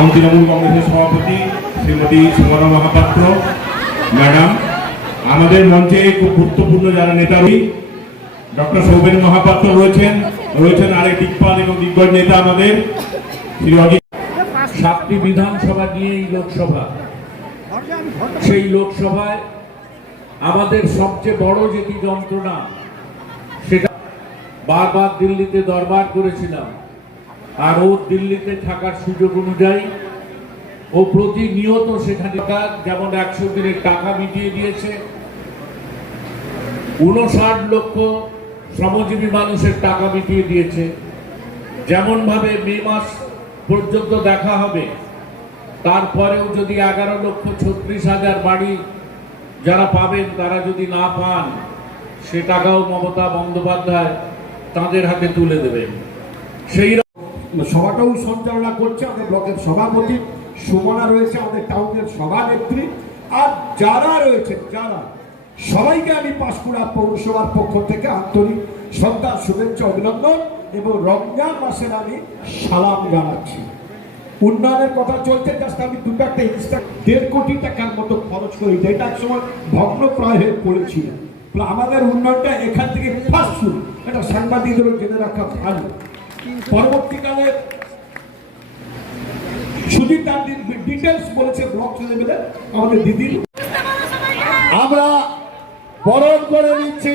আম তৃণমূল কংগ্রেসের সভাপতি শ্রীমতী সুমনা মহাপাত্র। ম্যাডাম, আমাদের মঞ্চে খুব গুরুত্বপূর্ণ যারা নেতা ডক্টর সৌমেন মহাপাত্র রয়েছেন রয়েছেন আরেক দিকপাল এবং দিগ্গজ নেতা আমাদের, শ্রী অজিত সাতটি বিধানসভা নিয়ে এই লোকসভা। সেই লোকসভায় আমাদের সবচেয়ে বড় যেটি যন্ত্রণা, সেটা বারবার দিল্লিতে দরবার করেছিলাম। আর ও দিল্লিতে থাকার সুযোগ অনুযায়ী ও প্রতিনিয়ত সেখানে যেমন একশো দিনের টাকা মিটিয়ে দিয়েছে। উনষাট লক্ষ শ্রমজীবী মানুষের টাকা মিটিয়ে দিয়েছে। যেমনভাবে মে মাস পর্যন্ত দেখা হবে, তারপরেও যদি এগারো লক্ষ ছত্রিশ হাজার বাড়ি যারা পাবেন, তারা যদি না পান, সে টাকাও মমতা বন্দ্যোপাধ্যায় তাদের হাতে তুলে দেবেন। সেই সভাটাও সঞ্চালনা করছে আমাদের ব্লকের সভাপতি। সুমনা রয়েছে আমাদের টাউনের সভানেত্রী। আর যারা রয়েছে, যারা, সবাইকে আমি পাঁশকুড়া পৌরসভার পক্ষ থেকে আন্তরিক শ্রদ্ধা, শুভেচ্ছা, অভিনন্দন এবং রমজান মাসের আমি সালাম জানাচ্ছি। উন্নয়নের কথা চলছে, জাস্ট আমি দুটো একটা ইনস্টা দেড় কোটি টাকার মতো খরচ করি, যেটা সময় ভগ্ন প্রায় হয়ে পড়েছিল। আমাদের উন্নয়নটা এখান থেকে ফার্স্ট শুরু। এটা সাংবাদিকদেরও জেনে রাখা ভালো। পরবর্তীকালে সুদীপ তার ডিটেলস বলেছে ব্লক লেভেলে আমাদের দিদির আমরা বরণ করে নিচ্ছি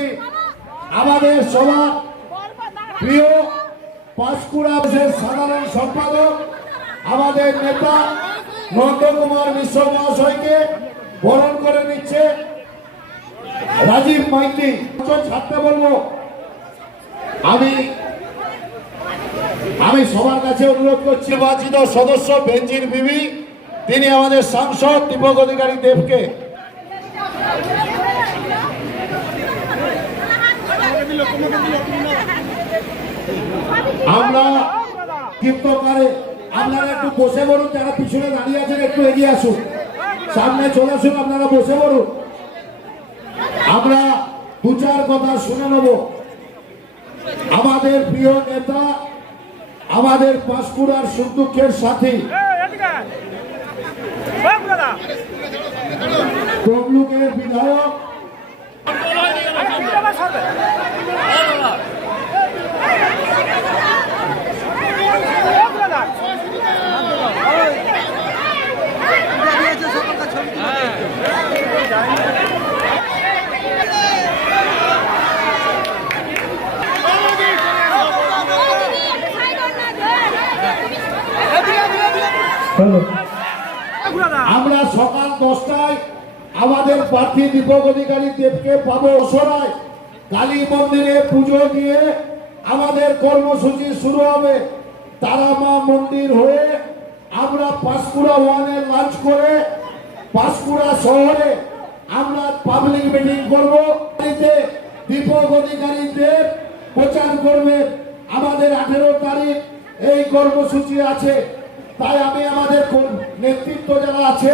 আমাদের সবার প্রিয় পাঁশকুড়া সাধারণ সম্পাদক, আমাদের নেতা নন্দকুমার মিশ্র মহাশয়কে বরণ করে নিচ্ছে রাজীব মাইতি। ছাড়তে বলব আমি আমি সবার কাছে অনুরোধ করছি, নির্বাচিত সদস্য বেঞ্জির বিবি, তিনি আমাদের সাংসদ দীপক অধিকারী দেবকে। আমরা কীর্তকারে আপনারা একটু বসে পড়ুন যারা পিছনে দাঁড়িয়ে আছেন, একটু এগিয়ে আসুন। সামনে চলে আসুন, আপনারা বসে পড়ুন আমরা দু চার কথা শুনে নেব। আমাদের প্রিয় নেতা আমাদের পাঁশকুড়ার সুন্দুক্ষের সাথে। তমলুকের বিধায়ক। আমরা সকাল দশটায় আমাদের প্রার্থী দীপক অধিকারী দেবকে পাবো ওসরায়। কালী মন্দিরে পুজো দিয়ে আমাদের কর্মসূচি শুরু হবে। তারামা মন্দির হয়ে আমরা পাঁশকুড়া ওয়ানে লাঞ্চ করে পাঁশকুড়া শহরে আমরা পাবলিক মিটিং করব। দীপক অধিকারী দেব প্রচার করবে। আমাদের আঠেরো তারিখ এই কর্মসূচি আছে। তাই আমি আমাদের নেতৃত্ব যারা আছে